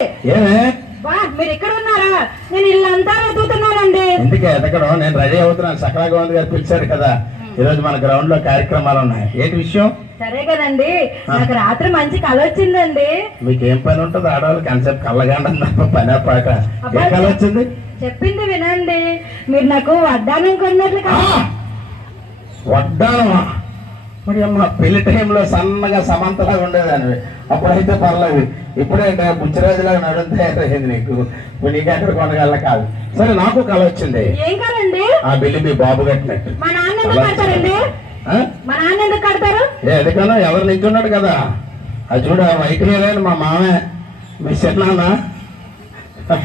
ఏమే మీరు ఇక్కడ ఉన్నారా? నేను ఇల్లంతా వెతుకుతున్నానండి. ఎందుకే ఎదగడం? నేను రెడీ అవుతున్నాను. సకలా గోవింద్ గారు పిలిచారు కదా, ఈ రోజు మన గ్రౌండ్ లో కార్యక్రమాలు ఉన్నాయి. ఏంటి విషయం? సరే కదండి, నాకు రాత్రి మంచి కళ వచ్చిందండి. మీకేం పని ఉంటుంది ఆడవాళ్ళకి? అంతసేపు కళ్ళగాండం తప్ప పని పాట. ఏ కళ వచ్చింది? చెప్పింది వినండి. మీరు నాకు వడ్డానం కొన్నట్లు కదా. వడ్డానమా? మరి అమ్మ పెళ్లి టైంలో సన్నగా సమంతలాగా ఉండేదాన్ని, అప్పుడైతే పర్లేదు. ఇప్పుడేంటే బుచ్చిరాజులాగా నడుంతాయింది నీకు. నీకు ఎక్కడ కొనగల కాదు. సరే, నాకు కళ వచ్చింది. ఏం కలండి? ఆ బిల్లు మీ బాబు కట్టినట్టు. మా నాన్న ఎందుకు కడతారండి? మా నాన్న ఎందుకు కడతారు? ఎందుకన్నా ఎవరు నించున్నాడు కదా, అది చూడ వైట్ హెయిర్ మా మామే, మీ చిన్నాన్న. మా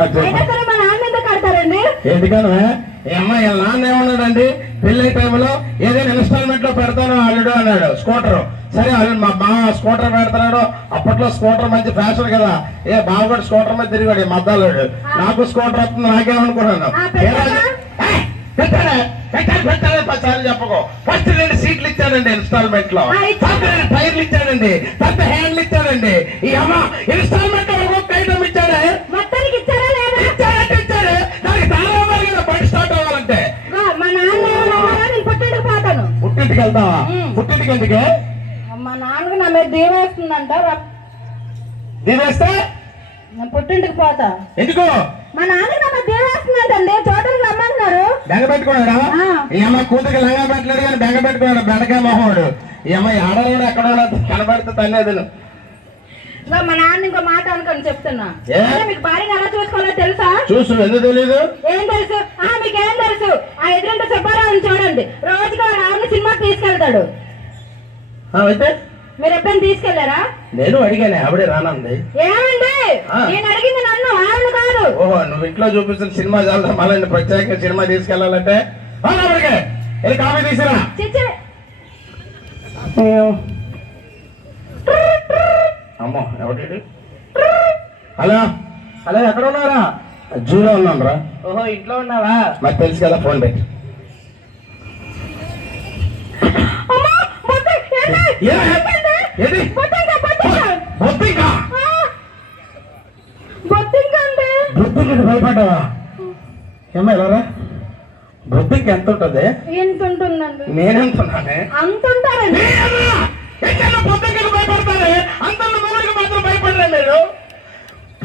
నాన్న ఎందుకు కడతారండి? ఎందుకన్నా ఈ అమ్మాయి నాన్న ఏమన్నాడండి, పెళ్లి టైంలో ఏదైనా ఇన్స్టాల్మెంట్ లో పెడతాను అల్లుడు అన్నాడు. స్కూటర్. సరే మా బావ స్కూటర్ పెడతాడు. అప్పట్లో స్కూటర్ మంచి ఫ్యాషన్ కదా. బావ కూడా స్కూటర్ మీద తిరిగాడు మద్దాలు. నాకు స్కూటర్ వస్తుంది, నాకేమనుకున్నాను. పెట్టాలి చెప్పకు. ఫస్ట్ 2 సీట్లు ఇచ్చాడండి ఇన్స్టాల్మెంట్ లో, టైర్లు ఇచ్చాడండి, తర్వాత హ్యాండ్లు ఇచ్చాడండి. ఈ అమ్మ ఇన్స్టాల్మెంట్ లో ఒక్కొక్క ఐటమ్ ఇచ్చాడే. మొత్తానికి ఇచ్చారా లేదా? ఇచ్చాడు. దానికి చాలా ఉన్నారు కదా బండి స్టార్ట్ అవ్వాలంటే. మా నాన్న నేను పుట్టింటికి పోతాను. పుట్టింటికి వెళ్తావా? పుట్టింటికి ఎందుకే? మా నాన్నకు నా మీద దీవేస్తుందంట. దీవేస్తే నేను పుట్టింటికి పోతా. ఎందుకు? మా నాన్నకి నా మీద దీవేస్తుందంటండి. చూడడానికి రమ్మంటున్నారు. బెంగ పెట్టుకున్నాడా? ఈ అమ్మ కూతురికి లంగా పెట్టలేడు కానీ బెంగ పెట్టుకున్నాడు. బెండకాయ మొహోడు. ఈ అమ్మాయి ఆడవాడు ఎక్కడ కనబడితే తల్లేదు. మా నాన్న ఇంకో మాట అనుకోని చెప్తున్నా. మీకు భార్యను ఎలా చూసుకోవాలో తెలుసా? చూసు. ఎందుకు తెలీదు? ఏం తెలుసు? మీకేం తెలుసు? ఆ ఎదురింటి సుబ్బారావుని చూడండి, రోజుకి వాళ్ళ ఆవిడ సినిమాకి తీసుకెళ్తాడు. అయితే మీరు ఎప్పుడైనా తీసుకెళ్లారా? నేను అడిగానే, ఆవిడే రానంది. ఏమండి, నేను అడిగింది నన్ను, ఆవిడ కాదు. ఓహో, నువ్వు ఇంట్లో చూపిస్తున్న సినిమా చాలా మళ్ళీ ప్రత్యేక సినిమా తీసుకెళ్లాలంటే వెళ్ళి కాఫీ తీసిరా. అమ్మో, ఎవరి? హలో హలో, ఎక్కడ ఉన్నారా? జూలో ఉన్నాను రా. ఓహో, ఇంట్లో ఉన్నావా? నాకు తెలుసు కదా, ఫోన్ పెట్టి. భయపడ్డావా? ఏమో ఎలారా? బొత్తికి ఎంత ఉంటుంది? ఎంత ఉంటుందండి? నేనెంతున్నానే? అంత ఉంటారండి. బొత్తికి భయపడతారే, అంత మాత్రం భయపడలే మీరు.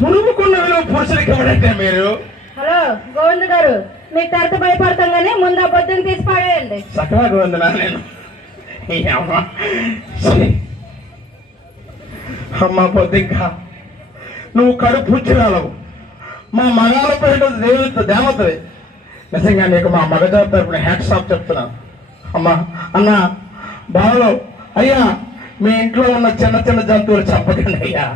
పురుగుకున్న విలువ పురుషులకి ఇవ్వడంటే మీరు. హలో గోవింద్ గారు, మీకు తరత భయపడతాం కానీ ముందు ఆ బొద్దుని తీసి పాడేయండి. సకలా గోవిందనా నేను? అమ్మా పొద్దుగా నువ్వు కడుపు పుచ్చిరాలవు. మా మగాల పేట దేవతవి. నిజంగా నీకు మా మగజాత తరపున హ్యాట్స్ ఆఫ్ చెప్తున్నాను. అమ్మా, అన్న, బావలో, అయ్యా, మీ ఇంట్లో ఉన్న చిన్న చిన్న జంతువులు చంపకండి అయ్యా.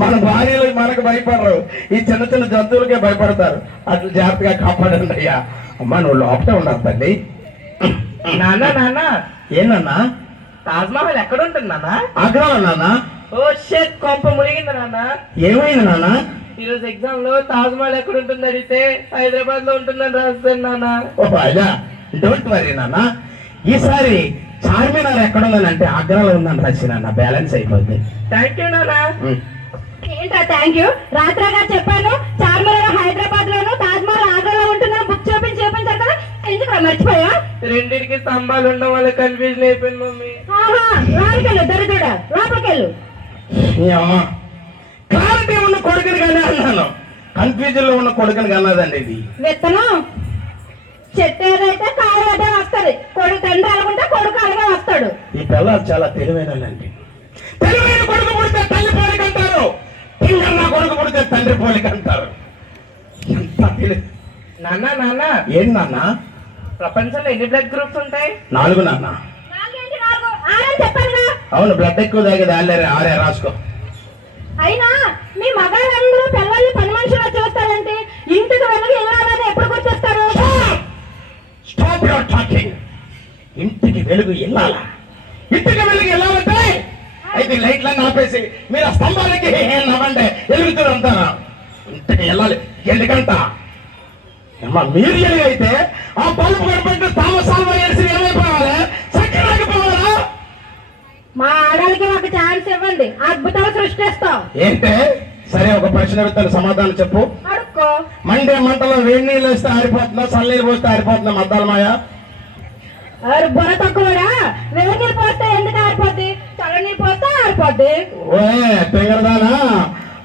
మన భార్యలు మనకు భయపడరు, ఈ చిన్న చిన్న జంతువులకే భయపడతారు. అట్లా జాగ్రత్తగా కాపాడండి అయ్యా. అమ్మా, నువ్వు లోపటే ఉండదు తల్లి. నాన్న నాన్న, ఏందన్నా? తాజ్మహల్ ఎక్కడ ఉంటుంది నాన్న? ఆగ్రాలో నాన్న. ఓ షెట్, కొంప మునిగింది నాన్న. ఏమైంది నాన్న? ఈరోజు ఎగ్జామ్ లో తాజ్మహల్ ఎక్కడ ఉంటుంది అడిగితే హైదరాబాద్ లో ఉంటుందని రాస్తాను నాన్న. ఓహో, అదా. డోంట్ వరీ నాన్న, ఈసారి చార్మినార్ ఎక్కడ ఉందని ఆగ్రాలో ఉందని రాసి నాన్న, బ్యాలెన్స్ అయిపోద్ది. థ్యాంక్ యూ నాన్న. ఏంటా థ్యాంక్ యూ? రాత్రగా చెప్పాను చార్మినార్ హైదరాబాద్ లోను, తాజ్మహల్ ఆగ్రాలో ఉంటుందని బుక్ చూపించారు కదా, ఎందుకు మర్చిపోయా? రెండింటికి స్తంభాలు ఉండడం వల్ల కన్ఫ్యూజన్ అయిపోయింది మమ్మీ. లోపలికెళ్ళు దరిద్రుడా, లోపలికెళ్ళు. క్లారిటీ ఉన్న కొడుకుని కానీ అన్నాను, కన్ఫ్యూజన్ లో ఉన్న కొడుకుని కన్నదండి ఇది. విత్తనం చెట్టు ఏదైతే కారు అదే వస్తుంది. కొడుకు తండ్రి అనుకుంటే కొడుకు అలాగే వస్తాడు. ఈ పిల్లలు చాలా తెలివైనండి. తెలివైన కొడుకు పుడితే తల్లి పోలిక అంటారు, పిల్లల కొడుకు పుడితే తండ్రి పోలిక అంటారు. ఎంత తెలివి! నాన్న నాన్న, ఏంటి నాన్న? ప్రపంచంలో ఎన్ని బ్లడ్ గ్రూప్స్ ఉంటాయి? 4 నాన్న. అవును, బ్లడ్ ఎక్కువ తాగేది ఆరే రాసుకో. అయినా మీ మగాళ్ళందరూ పిల్లల్ని పని మనుషులు చూస్తారంటే ఇంటికి వెళ్ళి వెళ్ళాలని ఎప్పుడు గుర్తిస్తారు? Stop your talking. ఇంటికి వెలుగు వెళ్ళాలా? ఇంటికి వెలుగు వెళ్ళాలంటే అయితే లైట్లన్నీ ఆపేసి మీరు ఆ స్తంభాలకి నవ్వండి, వెలుగుతూ ఉంటారా? ఇంటికి వెళ్ళాలి. ఎందుకంట అమ్మా, మీరు ఎలుగైతే ఆ బల్బు కనపడితే తామసాలు వేసి ఏమైపోవాలి? చక్కరాకపోవాలా? మా ఆడలకి ఒక ఛాన్స్ ఇవ్వండి, అద్భుతాలు సృష్టిస్తాం. ఏంటే సరే ఒక ప్రశ్న అడుగుతాను, సమాధానం చెప్పు. అడుక్కో. మండే మంటలో వేడి నీళ్ళు వేస్తే ఆరిపోతుందా, చల్లనీళ్ళు పోస్తే ఆరిపోతుందా? మద్దాల మాయ. అరే బుర్ర తక్కువడా, వేడి నీళ్ళు పోస్తే ఎందుకు ఆరిపోద్ది, చల్ల నీళ్ళు పోస్తే ఆరిపోద్ది. ఓయ్ పెంగరదానా,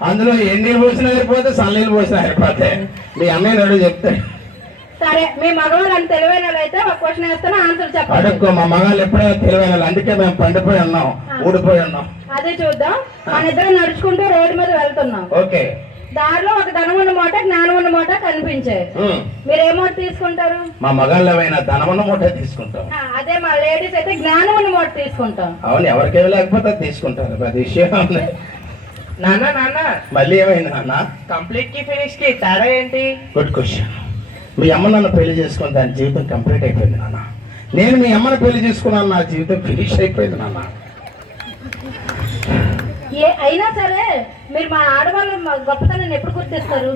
అందులో ఎన్ని నీళ్ళు పోసినా ఆరిపోతే, చల్లనీళ్ళు పోసినా ఆరిపోతే. మీ అన్నయ్య అడుగు చెప్తే. సరే మీ మగవాళ్ళు అంత తెలివైన వాళ్ళు అయితే ఒక క్వశ్చన్ వేస్తాను, ఆన్సర్ చెప్పండి. అడుక్కో, మా మగాళ్ళు ఎప్పుడైనా తెలివైన వాళ్ళు. అందుకే మేము పండిపోయి ఉన్నాం, ఊడిపోయి ఉన్నాం. అదే చూద్దాం. మన ఇద్దరం నడుచుకుంటూ రోడ్డు మీద వెళ్తున్నాం. ఓకే. దారిలో ఒక ధనం ఉన్న మూట, జ్ఞానం ఉన్న మూట కనిపించాయి. మీరు ఏ మూట తీసుకుంటారు? మా మగాళ్ళు ఏమైనా ధనమున్న మూట తీసుకుంటాం. అదే మా లేడీస్ అయితే జ్ఞానం ఉన్న మూట తీసుకుంటాం. అవును, ఎవరికేమీ లేకపోతే అది తీసుకుంటారు. అది విషయం ఉంది. నాన్న నాన్న, మళ్ళీ ఏమైంది నాన్న? కంప్లీట్ కి ఫినిష్ కి తేడా ఏంటి? Good question. మీ అమ్మ నన్ను పెళ్లి చేసుకుని దాని జీవితం కంప్లీట్ అయిపోయింది నాన్న. నేను మీ అమ్మని పెళ్లి చేసుకున్నాను, నా జీవితం ఫినిష్ అయిపోయింది నాన్న. అయినా సరే మీరు మా ఆడవాళ్ళ గొప్పతనాన్ని ఎప్పుడు గుర్తిస్తారు?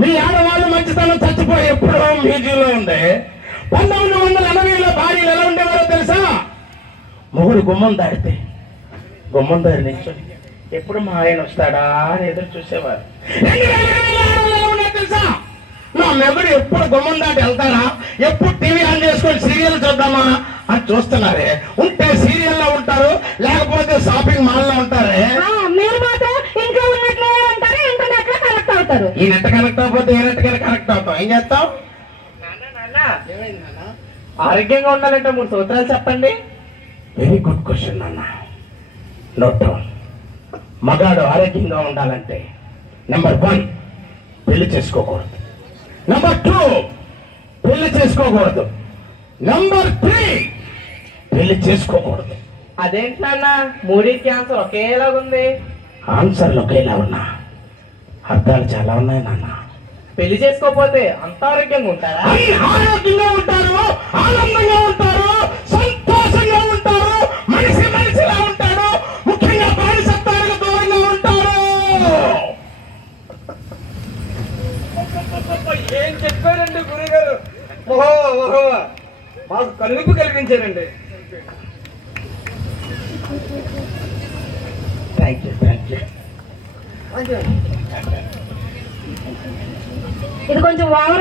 మీ ఆడవాళ్ళు మంచితనం చచ్చిపోయి ఎప్పుడో మ్యూజియంలో ఉంది. 1980లో భార్యలు ఎలా ఉండేవారో తెలుసా? మొగుడు గుమ్మం దాడితే గుమ్మం దారి నిల్చొని ఎప్పుడు మా ఆయన వస్తాడా అని ఎదురు చూసేవారు. 2020లో ఆడవాళ్ళు ఎలా ఉన్నారో తెలుసా? నా మొగుడు ఎప్పుడు గుమ్మం దాటి వెళ్తాడా, ఎప్పుడు టీవీ ఆన్ చేసుకొని సీరియల్ చూద్దామా అని చూస్తున్నారే. ఉంటే సీరియల్లో ఉంటారు, లేకపోతే షాపింగ్ మాల్ లో ఉంటారే. మీరు మాత్రం ఇంట్లో ఉన్నట్లే ఉంటారు, ఇంటర్నెట్ లో కనెక్ట్ అవుతారు. ఈ నెట్ కనెక్ట్ అవ్వకపోతే ఏ నెట్ కనెక్ట్ అవుతాం, ఏం చేస్తాం? ఆరోగ్యంగా ఉండాలంటే 3 సూత్రాలు చెప్పండి. వెరీ గుడ్ క్వశ్చన్ నాన్న. Note down. మగాడు ఆరోగ్యంగా ఉండాలంటే నెంబర్ 1 పెళ్లి చేసుకోకూడదు, నెంబర్ 2 పెళ్లి చేసుకోకూడదు, నెంబర్ 3 పెళ్లి చేసుకోకూడదు. అదేంటి నాన్న, 3కి ఆన్సర్ ఒకేలాగుంది. ఆన్సర్లు ఒకేలా ఉన్నా అర్థాలు చాలా ఉన్నాయి నాన్న. పెళ్లి చేసుకోకపోతే అంత ఆరోగ్యంగా ఉంటారా? ఆరోగ్యంగా ఉంటారు, ఆనందంగా ఉంటారు, సంతోషంగా ఉంటారు, మనిషిలా ఉంటాడు, ముఖ్యంగా బానిసత్వానికి దూరంగా ఉంటారు. ఏం చెప్పారండి గురుగారు? ఓహో ఓహో, మాకు కనువిప్పు కల్పించారండి. Thank you, thank you. ఇది కొంచెం ఓవర్